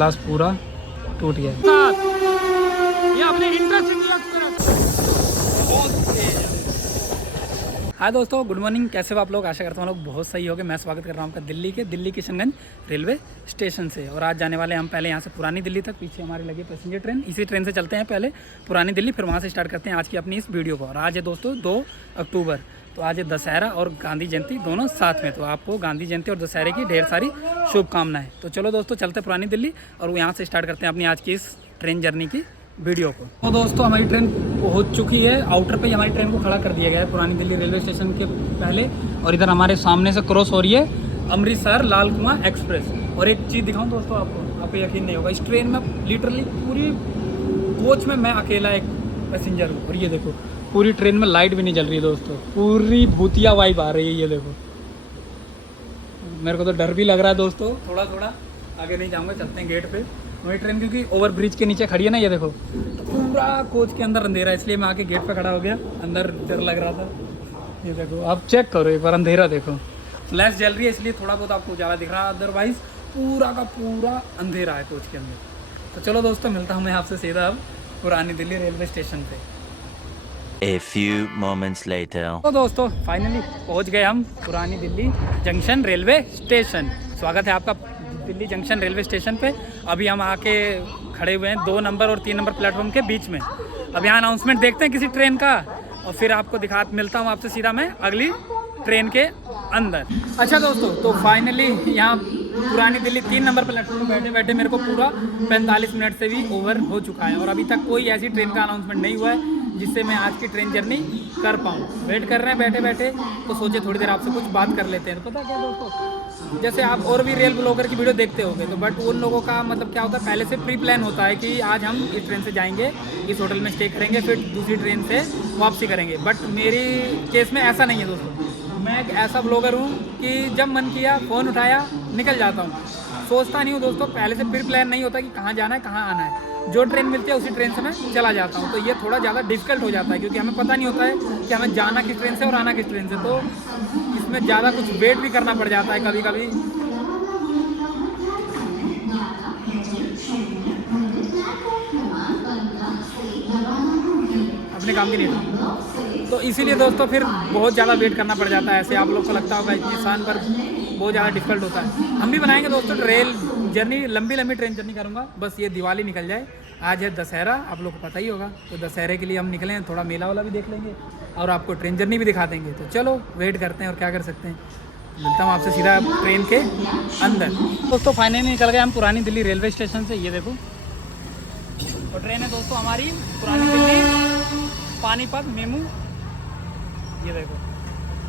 Glass पूरा टूट गया। ये अपने इंटरसिटी हाय दोस्तों, गुड मॉर्निंग। कैसे हो आप लोग? आशा करता हूँ लोग बहुत सही होगे। मैं स्वागत कर रहा हूँ आपका दिल्ली किशनगंज रेलवे स्टेशन से। और आज जाने वाले हम पहले यहाँ से पुरानी दिल्ली तक। पीछे हमारी लगी पैसेंजर ट्रेन, इसी ट्रेन से चलते हैं पहले पुरानी दिल्ली, फिर वहाँ से स्टार्ट करते हैं आज की अपनी इस वीडियो को। और आज है दोस्तों 2 अक्टूबर, तो आज है दशहरा और गांधी जयंती दोनों साथ में। तो आपको गांधी जयंती और दशहरे की ढेर सारी शुभकामनाएं। तो चलो दोस्तों चलते पुरानी दिल्ली और यहाँ से स्टार्ट करते हैं अपनी आज की इस ट्रेन जर्नी की वीडियो को। तो दोस्तों हमारी ट्रेन पहुंच चुकी है। आउटर पे हमारी ट्रेन को खड़ा कर दिया गया है पुरानी दिल्ली रेलवे स्टेशन के पहले। और इधर हमारे सामने से क्रॉस हो रही है अमृतसर लाल कुआं एक्सप्रेस। और एक चीज़ दिखाऊं दोस्तों आपको यकीन नहीं होगा, इस ट्रेन में लिटरली पूरी कोच में मैं अकेला एक पैसेंजर हूँ। और ये देखो पूरी ट्रेन में लाइट भी नहीं जल रही है दोस्तों, पूरी भूतिया वाइब आ रही है। ये देखो मेरे को तो डर भी लग रहा है दोस्तों, थोड़ा थोड़ा आगे नहीं जाऊँगा, चलते हैं गेट पे। वही ट्रेन क्योंकि ओवर ब्रिज के नीचे खड़ी है ना, ये देखो तो पूरा कोच के अंदर अंधेरा है, इसलिए मैं आके गेट पे खड़ा हो गया। अंदर डर लग रहा था। ये देखो आप चेक करो एक बार, अंधेरा देखो, फ्लैश जल रही है इसलिए थोड़ा बहुत आपको उजाला दिख रहा है, अदरवाइज पूरा का पूरा अंधेरा है कोच के अंदर। तो चलो दोस्तों मिलता हूँ मैं आपसे सीधा अब पुरानी दिल्ली रेलवे स्टेशन पे। A few moments later. तो दोस्तों फाइनली पहुँच गए हम पुरानी दिल्ली जंक्शन रेलवे स्टेशन। स्वागत है आपका दिल्ली जंक्शन रेलवे स्टेशन पे। अभी हम आके खड़े हुए हैं 2 नंबर और 3 नंबर प्लेटफॉर्म के बीच में। अब यहाँ अनाउंसमेंट देखते हैं किसी ट्रेन का और फिर आपको मिलता हूँ आपसे सीधा मैं अगली ट्रेन के अंदर। अच्छा दोस्तों, तो फाइनली यहाँ पुरानी दिल्ली 3 नंबर प्लेटफॉर्म पर बैठे बैठे मेरे को पूरा 45 मिनट से भी ओवर हो चुका है। और अभी तक कोई ऐसी ट्रेन का अनाउंसमेंट नहीं हुआ है जिससे मैं आज की ट्रेन जर्नी कर पाऊँ। वेट कर रहे हैं बैठे बैठे, तो सोचे थोड़ी देर आपसे कुछ बात कर लेते हैं। तो पता क्या दोस्तों, जैसे आप और भी रेल ब्लॉगर की वीडियो देखते होंगे, तो बट उन लोगों का मतलब क्या होता है, पहले से प्री प्लान होता है कि आज हम इस ट्रेन से जाएंगे, इस होटल में स्टे करेंगे, फिर दूसरी ट्रेन से वापसी करेंगे। बट मेरी केस में ऐसा नहीं है दोस्तों। मैं एक ऐसा ब्लॉगर हूँ कि जब मन किया फ़ोन उठाया निकल जाता हूँ, सोचता नहीं हूँ दोस्तों। पहले से प्री प्लान नहीं होता कि कहाँ जाना है कहाँ आना है, जो ट्रेन मिलती है उसी ट्रेन से मैं चला जाता हूँ। तो ये थोड़ा ज़्यादा डिफिकल्ट हो जाता है क्योंकि हमें पता नहीं होता है कि हमें जाना किस ट्रेन से और आना किस ट्रेन से। तो इसमें ज़्यादा कुछ वेट भी करना पड़ जाता है कभी कभी। अपने काम की नहीं, तो इसीलिए दोस्तों फिर बहुत ज़्यादा वेट करना पड़ जाता है। ऐसे आप लोग को लगता होगा इंसान पर बहुत ज़्यादा डिफिकल्ट होता है। हम भी बनाएंगे दोस्तों रेल जर्नी, लंबी ट्रेन जर्नी करूँगा, बस ये दिवाली निकल जाए। आज है दशहरा, आप लोग को पता ही होगा, तो दशहरे के लिए हम निकले हैं, थोड़ा मेला वाला भी देख लेंगे और आपको ट्रेन जर्नी भी दिखा देंगे। तो चलो वेट करते हैं और क्या कर सकते हैं। मिलता हूँ आपसे सीधा ट्रेन के अंदर। दोस्तों फाइनली निकल गए हम पुरानी दिल्ली रेलवे स्टेशन से। ये देखो और ट्रेन है दोस्तों हमारी पुरानी दिल्ली पानीपत मेमू। ये देखो,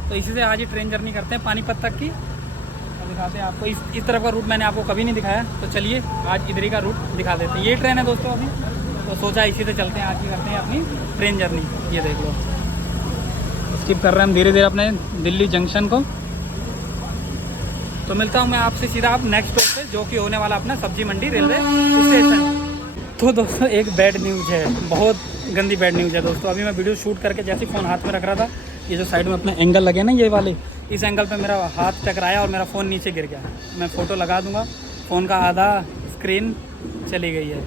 तो इसी से आज ही ट्रेन जर्नी करते हैं पानीपत तक की। और दिखाते हैं आपको इस तरफ का रूट मैंने आपको कभी नहीं दिखाया, तो चलिए आज इधर ही का रूट दिखा देते हैं। ये ट्रेन है दोस्तों अभी, तो सोचा इसी से चलते हैं, आज ही करते हैं अपनी ट्रेन जर्नी। ये देख लो, स्किप कर रहे हैं हम धीरे धीरे अपने दिल्ली जंक्शन को। तो मिलता हूँ मैं आपसे सीधा आप नेक्स्ट स्टॉप पे, जो कि होने वाला अपना सब्जी मंडी रेलवे स्टेशन। तो दोस्तों एक बैड न्यूज़ है, बहुत गंदी बैड न्यूज़ है दोस्तों। अभी मैं वीडियो शूट करके जैसे फ़ोन हाथ में रख रहा था, ये जो साइड में अपने एंगल लगे ना ये वाले, इस एंगल पे मेरा हाथ टकराया और मेरा फ़ोन नीचे गिर गया। मैं फ़ोटो लगा दूंगा, फ़ोन का आधा स्क्रीन चली गई है।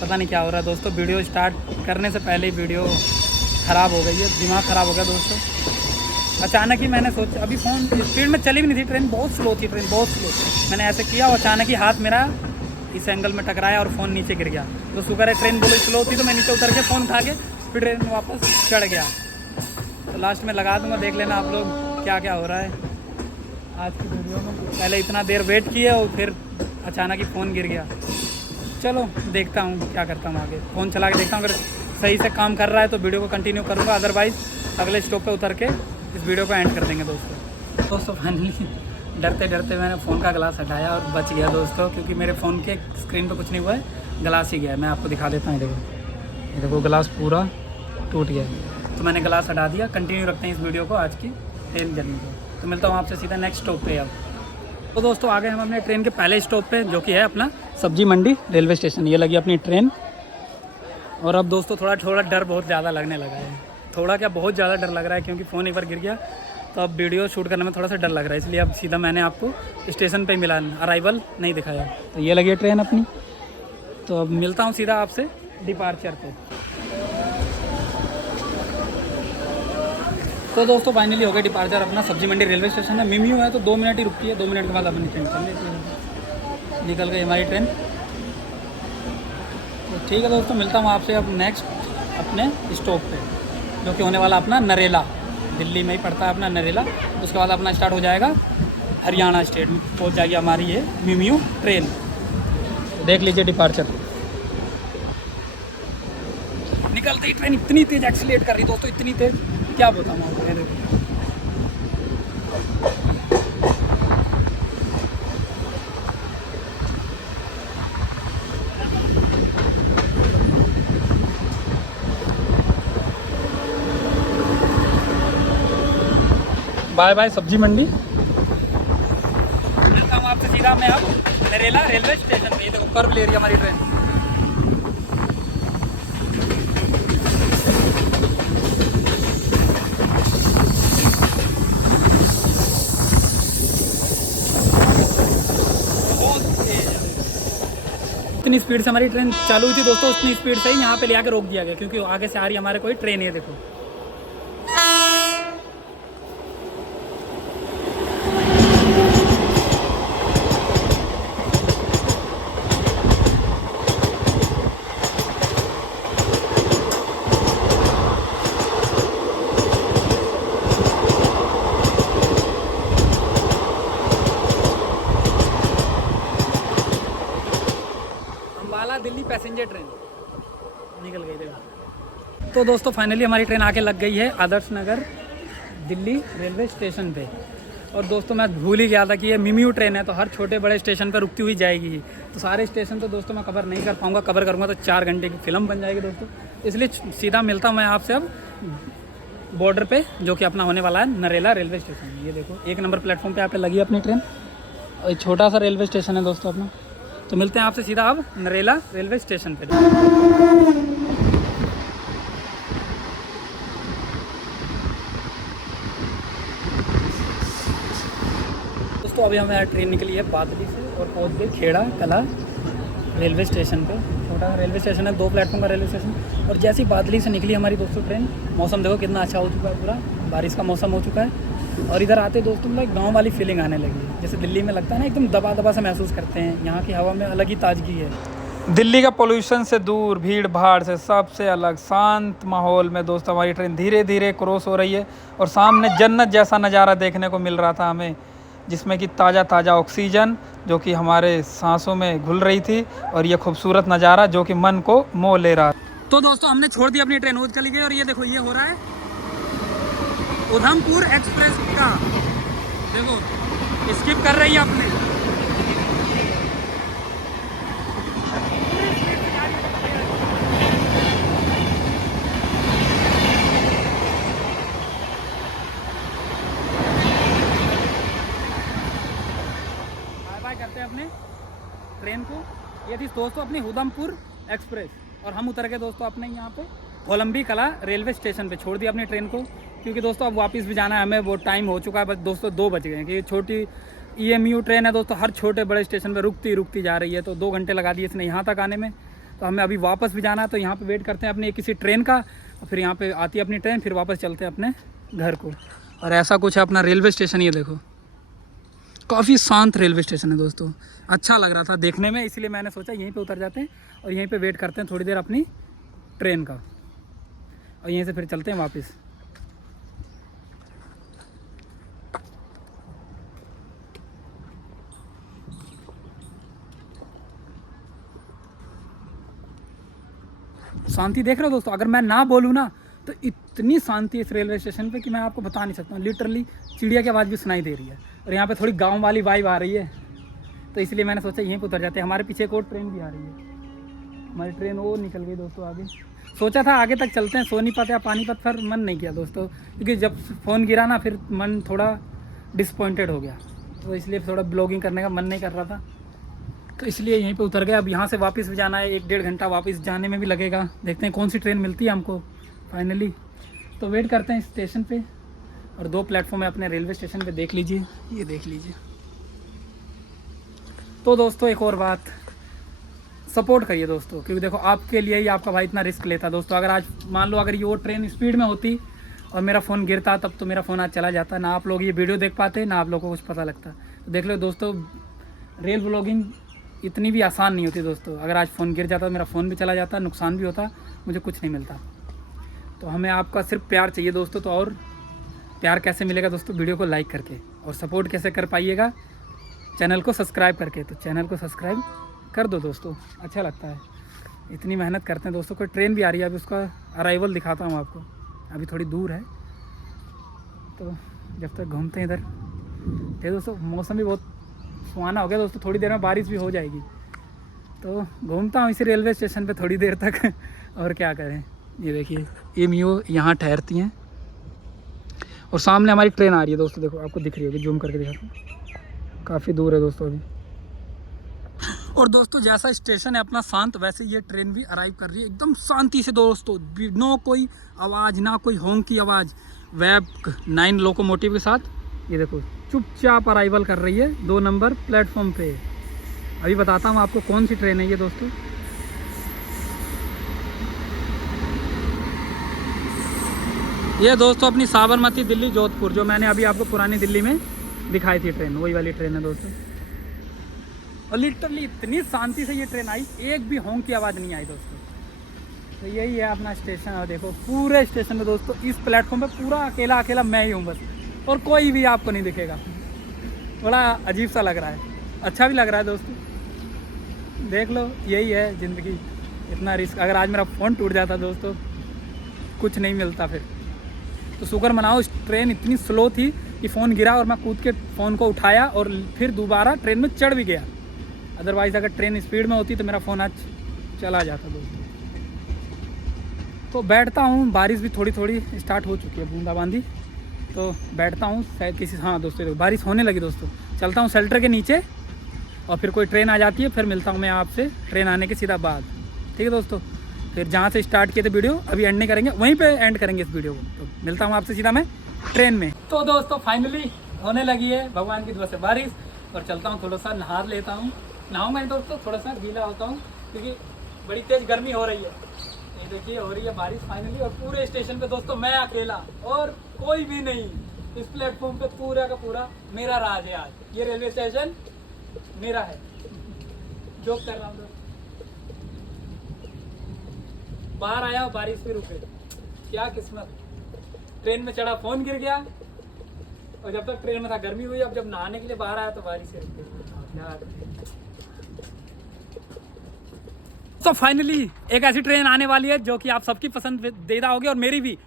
पता नहीं क्या हो रहा है दोस्तों, वीडियो स्टार्ट करने से पहले ही वीडियो ख़राब हो गई है, दिमाग ख़राब हो गया दोस्तों। अचानक ही मैंने सोचा, अभी फ़ोन स्पीड में चली भी नहीं थी, ट्रेन बहुत स्लो थी, ट्रेन बहुत स्लो। मैंने ऐसे किया और अचानक ही हाथ मेरा इस एंगल में टकराया और फ़ोन नीचे गिर गया। तो शुक्र है ट्रेन बोलो स्लो थी, तो मैं नीचे उतर के फ़ोन उठा के फिर ट्रेन में वापस चढ़ गया। तो लास्ट में लगा दूंगा, देख लेना आप लोग क्या क्या हो रहा है आज की वीडियो में। पहले इतना देर वेट किया और फिर अचानक ही फ़ोन गिर गया। चलो देखता हूँ क्या करता हूँ आगे, फ़ोन चला के देखता हूँ। अगर सही से काम कर रहा है तो वीडियो को कंटिन्यू करूँगा, अदरवाइज़ अगले स्टॉप पे उतर के इस वीडियो को एंड कर देंगे दोस्तों। फाइनली डरते डरते मैंने फ़ोन का ग्लास हटाया और बच गया दोस्तों, क्योंकि मेरे फ़ोन के स्क्रीन पे कुछ नहीं हुआ है, ग्लास ही गया है। मैं आपको दिखा देता हूँ, ये देखो ग्लास पूरा टूट गया है। तो मैंने ग्लास हटा दिया। कंटिन्यू रखते हैं इस वीडियो को आज की ट्रेन जर्नी को। तो मिलता हूँ आपसे सीधा नेक्स्ट स्टॉप पे अब। तो दोस्तों आ गए हम अपने ट्रेन के पहले स्टॉप पे, जो कि है अपना सब्जी मंडी रेलवे स्टेशन। ये लगी अपनी ट्रेन। और अब दोस्तों थोड़ा डर बहुत ज़्यादा लगने लगा है, थोड़ा क्या बहुत ज़्यादा डर लग रहा है, क्योंकि फ़ोन एक बार गिर गया तो अब वीडियो शूट करने में थोड़ा सा डर लग रहा है, इसलिए अब सीधा मैंने आपको स्टेशन पे मिला, अराइवल नहीं दिखाया। तो ये लगी है ट्रेन अपनी, तो अब मिलता हूँ सीधा आपसे डिपार्चर पे। तो दोस्तों फाइनली हो गया डिपार्चर अपना। सब्जी मंडी रेलवे स्टेशन है, मिमियो है तो 2 मिनट ही रुकती है, 2 मिनट के बाद अपनी ट्रेन चल लेती है। निकल गई हमारी ट्रेन। तो ठीक है दोस्तों, मिलता हूँ आपसे अब नेक्स्ट अपने स्टॉप पे, जो कि होने वाला अपना नरेला। दिल्ली में ही पड़ता है अपना नरेला। उसके बाद अपना स्टार्ट हो जाएगा हरियाणा स्टेट में, पहुँच जाएगी हमारी ये मिमियो ट्रेन। देख लीजिए डिपार्चर। निकलते ही ट्रेन इतनी तेज़ एक्सीलेट कर रही दोस्तों, इतनी तेज़ क्या बताऊँ आपको। देखो बाय बाय सब्जी मंडी। मिलता हूँ आपसे सीधा मैं अब नरेला रेलवे स्टेशन पे। ये देखो कर्व ले रही है हमारी ट्रेन। इतनी स्पीड से हमारी ट्रेन चालू हुई थी दोस्तों, उतनी स्पीड से ही यहाँ पे ले आके रोक दिया गया, क्योंकि आगे से आ रही हमारे कोई ट्रेन है। देखो दिल्ली पैसेंजर ट्रेन निकल गई। देखो तो दोस्तों फाइनली हमारी ट्रेन आके लग गई है आदर्श नगर दिल्ली रेलवे स्टेशन पे। और दोस्तों मैं भूल ही गया था कि ये मिमियो ट्रेन है, तो हर छोटे बड़े स्टेशन पर रुकती हुई जाएगी ही। तो सारे स्टेशन तो दोस्तों मैं कवर नहीं कर पाऊँगा, कवर करूँगा तो 4 घंटे की फिल्म बन जाएगी दोस्तों। इसलिए सीधा मिलता हूँ मैं आपसे अब बॉर्डर पे, जो कि अपना होने वाला है नरेला रेलवे स्टेशन। ये देखो 1 नंबर प्लेटफॉर्म पे यहाँ पे लगी है अपनी ट्रेन, और छोटा सा रेलवे स्टेशन है दोस्तों अपना। तो मिलते हैं आपसे सीधा अब नरेला रेलवे स्टेशन पे। दोस्तों अभी हमारी ट्रेन निकली है बादली से और पहुंच गई खेड़ा कला रेलवे स्टेशन पे। छोटा रेलवे स्टेशन है, 2 प्लेटफॉर्म का रेलवे स्टेशन। और जैसी बादली से निकली हमारी दोस्तों ट्रेन, मौसम देखो कितना अच्छा हो चुका है, पूरा बारिश का मौसम हो चुका है। और इधर आते दोस्तों मतलब गांव वाली फीलिंग आने लगी है, जैसे दिल्ली में लगता है ना एकदम दबा दबा सा महसूस करते हैं। यहाँ की हवा में अलग ही ताजगी है। दिल्ली का पोल्यूशन से दूर, भीड़ भाड़ से सबसे अलग शांत माहौल में दोस्तों हमारी ट्रेन धीरे धीरे क्रॉस हो रही है। और सामने जन्नत जैसा नज़ारा देखने को मिल रहा था हमें, जिसमें कि ताज़ा ताज़ा ऑक्सीजन जो कि हमारे सांसों में घुल रही थी, और ये खूबसूरत नज़ारा जो कि मन को मोह ले रहा। तो दोस्तों हमने छोड़ दी अपनी ट्रेन, वो चली गई। और ये देखो ये हो रहा है उधमपुर एक्सप्रेस का, देखो स्किप कर रही है अपने। बाय बाय करते हैं अपने ट्रेन को। ये थी दोस्तों अपनी उधमपुर एक्सप्रेस, और हम उतर गए दोस्तों अपने यहाँ पे कोलंबी कला रेलवे स्टेशन पे। छोड़ दिया अपनी ट्रेन को, क्योंकि दोस्तों अब वापस भी जाना है हमें, वो टाइम हो चुका है। बस दोस्तों 2 बज गए हैं, कि छोटी EMU ट्रेन है दोस्तों, हर छोटे बड़े स्टेशन पे रुकती जा रही है। तो 2 घंटे लगा दिए इसने यहाँ तक आने में। तो हमें अभी वापस भी जाना है, तो यहाँ पे वेट करते हैं अपनी किसी ट्रेन का, और फिर यहाँ पे आती है अपनी ट्रेन, फिर वापस चलते हैं अपने घर को। और ऐसा कुछ है अपना रेलवे स्टेशन, ये देखो काफ़ी शांत रेलवे स्टेशन है दोस्तों। अच्छा लग रहा था देखने में, इसलिए मैंने सोचा यहीं पे उतर जाते हैं और यहीं पे वेट करते हैं थोड़ी देर अपनी ट्रेन का, और यहीं से फिर चलते हैं वापस। शांति देख रहे हो दोस्तों, अगर मैं ना बोलूँ ना तो इतनी शांति इस रेलवे स्टेशन पे कि मैं आपको बता नहीं सकता हूँ। लिटरली चिड़िया की आवाज़ भी सुनाई दे रही है, और यहाँ पे थोड़ी गांव वाली वाइब आ रही है। तो इसलिए मैंने सोचा यहीं पे उतर जाते हैं। हमारे पीछे एक और ट्रेन भी आ रही है, हमारी ट्रेन वो निकल गई दोस्तों आगे। सोचा था आगे तक चलते हैं सोनीपत या पानीपत, पर मन नहीं किया दोस्तों, क्योंकि जब फ़ोन गिरा ना फिर मन थोड़ा डिसपॉइंटेड हो गया, तो इसलिए थोड़ा ब्लॉगिंग करने का मन नहीं कर रहा था। तो इसलिए यहीं पे उतर गए। अब यहाँ से वापस भी जाना है, 1-1.5 घंटा वापस जाने में भी लगेगा। देखते हैं कौन सी ट्रेन मिलती है हमको फाइनली। तो वेट करते हैं स्टेशन पे, और 2 प्लेटफॉर्म है अपने रेलवे स्टेशन पे, देख लीजिए, ये देख लीजिए। तो दोस्तों एक और बात, सपोर्ट करिए दोस्तों, क्योंकि देखो आपके लिए ही आपका भाई इतना रिस्क लेता दोस्तों। अगर आज मान लो अगर ये वो ट्रेन स्पीड में होती और मेरा फ़ोन गिरता, तब तो मेरा फ़ोन आज चला जाता, ना आप लोग ये वीडियो देख पाते, ना आप लोगों को कुछ पता लगता। तो देख लो दोस्तों, रेल व्लॉगिंग इतनी भी आसान नहीं होती दोस्तों। अगर आज फ़ोन गिर जाता, मेरा फ़ोन भी चला जाता, नुकसान भी होता, मुझे कुछ नहीं मिलता। तो हमें आपका सिर्फ प्यार चाहिए दोस्तों। तो और प्यार कैसे मिलेगा दोस्तों? वीडियो को लाइक करके। और सपोर्ट कैसे कर पाइएगा? चैनल को सब्सक्राइब करके। तो चैनल को सब्सक्राइब कर दो दोस्तों, अच्छा लगता है, इतनी मेहनत करते हैं दोस्तों। कोई ट्रेन भी आ रही है, अभी उसका अराइवल दिखाता हूँ आपको, अभी थोड़ी दूर है। तो जब तक घूमते हैं इधर, ये दोस्तों मौसम भी बहुत सुहाना हो गया दोस्तों, थोड़ी देर में बारिश भी हो जाएगी। तो घूमता हूँ इसी रेलवे स्टेशन पे थोड़ी देर तक और क्या करें। ये देखिए, ये मियो यहाँ ठहरती हैं और सामने हमारी ट्रेन आ रही है दोस्तों, देखो आपको दिख रही होगी, जूम करके दिखाता हूँ, काफ़ी दूर है दोस्तों अभी। और दोस्तों जैसा स्टेशन है अपना शांत, वैसे ये ट्रेन भी अराइव कर रही है एकदम शांति से दोस्तों, नो कोई आवाज़, ना कोई हॉर्न की आवाज़, वेब 9 लोकोमोटिव के साथ। ये देखो चुपचाप अराइवल कर रही है 2 नंबर प्लेटफॉर्म पे। अभी बताता हूँ आपको कौन सी ट्रेन है ये दोस्तों। ये दोस्तों अपनी साबरमती दिल्ली जोधपुर, जो मैंने अभी आपको पुरानी दिल्ली में दिखाई थी ट्रेन, वही वाली ट्रेन है दोस्तों। और लिटरली इतनी शांति से ये ट्रेन आई, एक भी हॉर्न की आवाज़ नहीं आई दोस्तों। तो यही है अपना स्टेशन। और देखो पूरे स्टेशन में दोस्तों, इस प्लेटफॉर्म पे पूरा अकेला अकेला मैं ही हूँ बस, और कोई भी आपको नहीं दिखेगा। बड़ा अजीब सा लग रहा है, अच्छा भी लग रहा है दोस्तों। देख लो, यही है ज़िंदगी, इतना रिस्क। अगर आज मेरा फ़ोन टूट जाता दोस्तों, कुछ नहीं मिलता फिर। तो शुक्र मनाओ, इस ट्रेन इतनी स्लो थी कि फ़ोन गिरा और मैं कूद के फ़ोन को उठाया और फिर दोबारा ट्रेन में चढ़ भी गया। अदरवाइज़ अगर ट्रेन स्पीड में होती तो मेरा फ़ोन आज चला जाता दोस्तों। तो बैठता हूँ, बारिश भी थोड़ी थोड़ी स्टार्ट हो चुकी है, बूंदाबांदी। तो बैठता हूँ शायद किसी, हाँ दोस्तों बारिश होने लगी दोस्तों। चलता हूँ शेल्टर के नीचे, और फिर कोई ट्रेन आ जाती है, फिर मिलता हूँ मैं आपसे ट्रेन आने के सीधा बाद। ठीक है दोस्तों, फिर जहाँ से स्टार्ट किए थे वीडियो, अभी एंड नहीं करेंगे, वहीं पे एंड करेंगे इस वीडियो को। तो मिलता हूँ आपसे सीधा मैं ट्रेन में। तो दोस्तों फाइनली होने लगी है भगवान की दुआ से बारिश, और चलता हूँ थोड़ा सा नहा लेता हूँ। नहाऊंगा दोस्तों, थोड़ा सा गीला होता हूँ क्योंकि बड़ी तेज़ गर्मी हो रही है। ये देखिए हो रही है बारिश फाइनली, और पूरे स्टेशन पे दोस्तों मैं अकेला और कोई भी नहीं। इस प्लेटफॉर्म पे पूरा का पूरा मेरा राज है आज। ये रेलवे स्टेशन मेरा है, जोक कर रहा हूँ दोस्तों। बाहर आया और बारिश भी रुके, क्या किस्मत। ट्रेन में चढ़ा, फ़ोन गिर गया, और जब तक ट्रेन में था गर्मी हुई, अब जब नहाने के लिए बाहर आया तो बारिश से रुक गई। तो फाइनली एक ऐसी ट्रेन आने वाली है जो कि आप सबकी पसंदीदा होगी, और मेरी भी।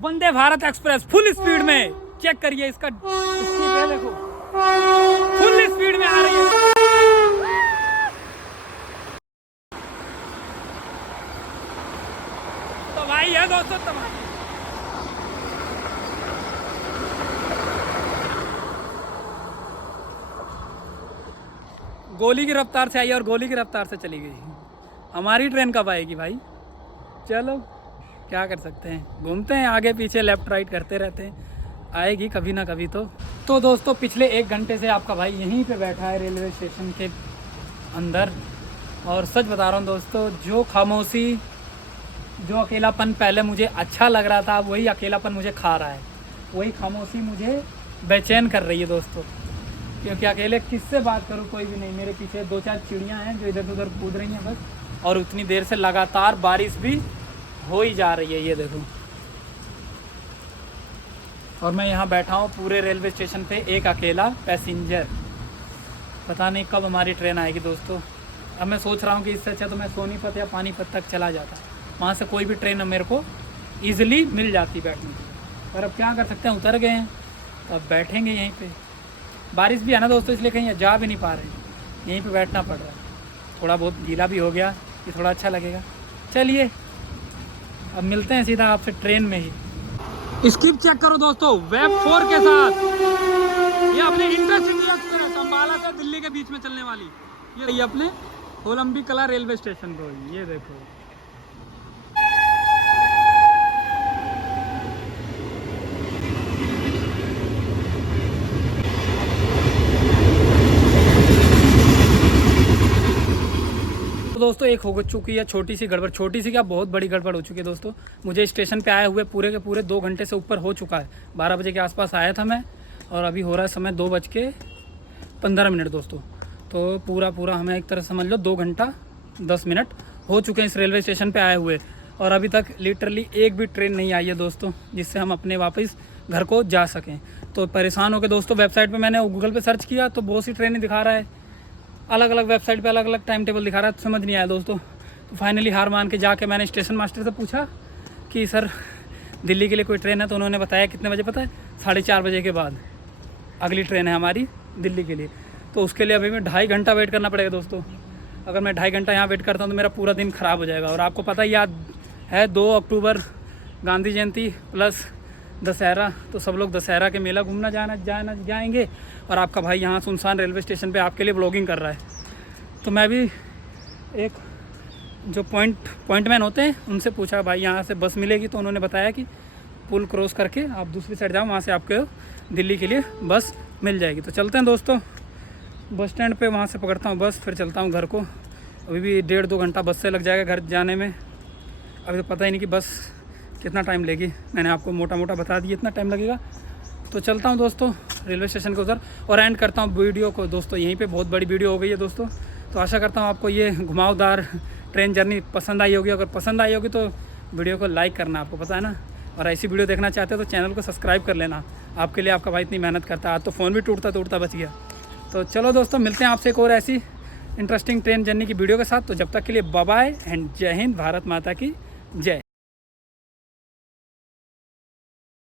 Vande Bharat express full speed में, चेक करिए इसका स्पीड, देखो फुल स्पीड में आ रही है। तो भाई है दोस्तों तुम्हारी, गोली की रफ्तार से आई और गोली की रफ्तार से चली गई। हमारी ट्रेन कब आएगी भाई? चलो क्या कर सकते हैं, घूमते हैं आगे पीछे, लेफ्ट राइट करते रहते हैं, आएगी कभी ना कभी। तो दोस्तों पिछले 1 घंटे से आपका भाई यहीं पे बैठा है रेलवे स्टेशन के अंदर, और सच बता रहा हूँ दोस्तों, जो खामोशी, जो अकेलापन पहले मुझे अच्छा लग रहा था, वही अकेलापन मुझे खा रहा है। वही खामोशी मुझे बेचैन कर रही है दोस्तों, क्योंकि अकेले किससे बात करूँ, कोई भी नहीं। मेरे पीछे 2-4 चिड़ियाँ हैं जो इधर उधर कूद रही हैं बस, और उतनी देर से लगातार बारिश भी हो ही जा रही है, ये देखो। और मैं यहाँ बैठा हूँ पूरे रेलवे स्टेशन पे एक अकेला पैसेंजर। पता नहीं कब हमारी ट्रेन आएगी दोस्तों। अब मैं सोच रहा हूँ कि इससे अच्छा तो मैं सोनीपत या पानीपत तक चला जाता, वहाँ से कोई भी ट्रेन मेरे को ईज़िली मिल जाती बैठने की। पर अब क्या कर सकते हैं, उतर गए हैं तो अब बैठेंगे यहीं पे। बारिश भी है ना दोस्तों, इसलिए कहीं जा भी नहीं पा रहे, यहीं पे बैठना पड़ रहा है। थोड़ा बहुत गीला भी हो गया, ये थोड़ा अच्छा लगेगा। चलिए अब मिलते हैं सीधा आपसे ट्रेन में ही। स्किप चेक करो दोस्तों, वेब 4 के साथ, ये अपने इंटरसिटी एक्सप्रेस अम्बाला से दिल्ली के बीच में चलने वाली, ये अपने कोलंबी कला रेलवे स्टेशन पर। ये देखो दोस्तों एक हो चुकी है छोटी सी गड़बड़, छोटी सी क्या बहुत बड़ी गड़बड़ हो चुकी है दोस्तों। मुझे स्टेशन पे आए हुए पूरे के पूरे 2 घंटे से ऊपर हो चुका है। 12 बजे के आसपास आया था मैं और अभी हो रहा है समय 2:15 दोस्तों। तो पूरा हमें एक तरह से समझ लो 2 घंटा 10 मिनट हो चुके हैं इस रेलवे स्टेशन पे आए हुए, और अभी तक लिटरली एक भी ट्रेन नहीं आई है दोस्तों जिससे हम अपने वापस घर को जा सकें। तो परेशान हो के दोस्तों वेबसाइट पे मैंने गूगल पे सर्च किया तो बहुत सी ट्रेनें दिखा रहा है, अलग अलग वेबसाइट पे अलग अलग टाइम टेबल दिखा रहा है, समझ नहीं आया दोस्तों। तो फाइनली हार मान के जाके मैंने स्टेशन मास्टर से पूछा कि सर दिल्ली के लिए कोई ट्रेन है, तो उन्होंने बताया कितने बजे पता है, 4:30 बजे के बाद अगली ट्रेन है हमारी दिल्ली के लिए। तो उसके लिए अभी मैं 2.5 घंटा वेट करना पड़ेगा दोस्तों। अगर मैं 2.5 घंटा यहाँ वेट करता हूँ तो मेरा पूरा दिन ख़राब हो जाएगा। और आपको पता ही याद है 2 अक्टूबर गांधी जयंती प्लस दशहरा, तो सब लोग दशहरा के मेला घूमना जाएंगे और आपका भाई यहाँ सुनसान रेलवे स्टेशन पे आपके लिए ब्लॉगिंग कर रहा है। तो मैं भी एक जो पॉइंटमैन होते हैं उनसे पूछा भाई यहाँ से बस मिलेगी, तो उन्होंने बताया कि पुल क्रॉस करके आप दूसरी साइड जाओ, वहाँ से आपको दिल्ली के लिए बस मिल जाएगी। तो चलते हैं दोस्तों बस स्टैंड पे, वहाँ से पकड़ता हूँ बस, फिर चलता हूँ घर को। अभी भी 1.5-2 घंटा बस से लग जाएगा घर जाने में। अभी तो पता ही नहीं कि बस कितना टाइम लेगी, मैंने आपको मोटा मोटा बता दिया इतना टाइम लगेगा। तो चलता हूँ दोस्तों रेलवे स्टेशन के उधर और एंड करता हूँ वीडियो को दोस्तों यहीं पे। बहुत बड़ी वीडियो हो गई है दोस्तों, तो आशा करता हूँ आपको ये घुमावदार ट्रेन जर्नी पसंद आई होगी। अगर पसंद आई होगी तो वीडियो को लाइक करना, आपको पता है ना। और ऐसी वीडियो देखना चाहते हो तो चैनल को सब्सक्राइब कर लेना, आपके लिए आपका भाई इतनी मेहनत करता है। आज तो फ़ोन भी टूटता बच गया। तो चलो दोस्तों मिलते हैं आपसे एक और ऐसी इंटरेस्टिंग ट्रेन जर्नी की वीडियो के साथ। तो जब तक के लिए बाय बाय एंड जय हिंद, भारत माता की जय।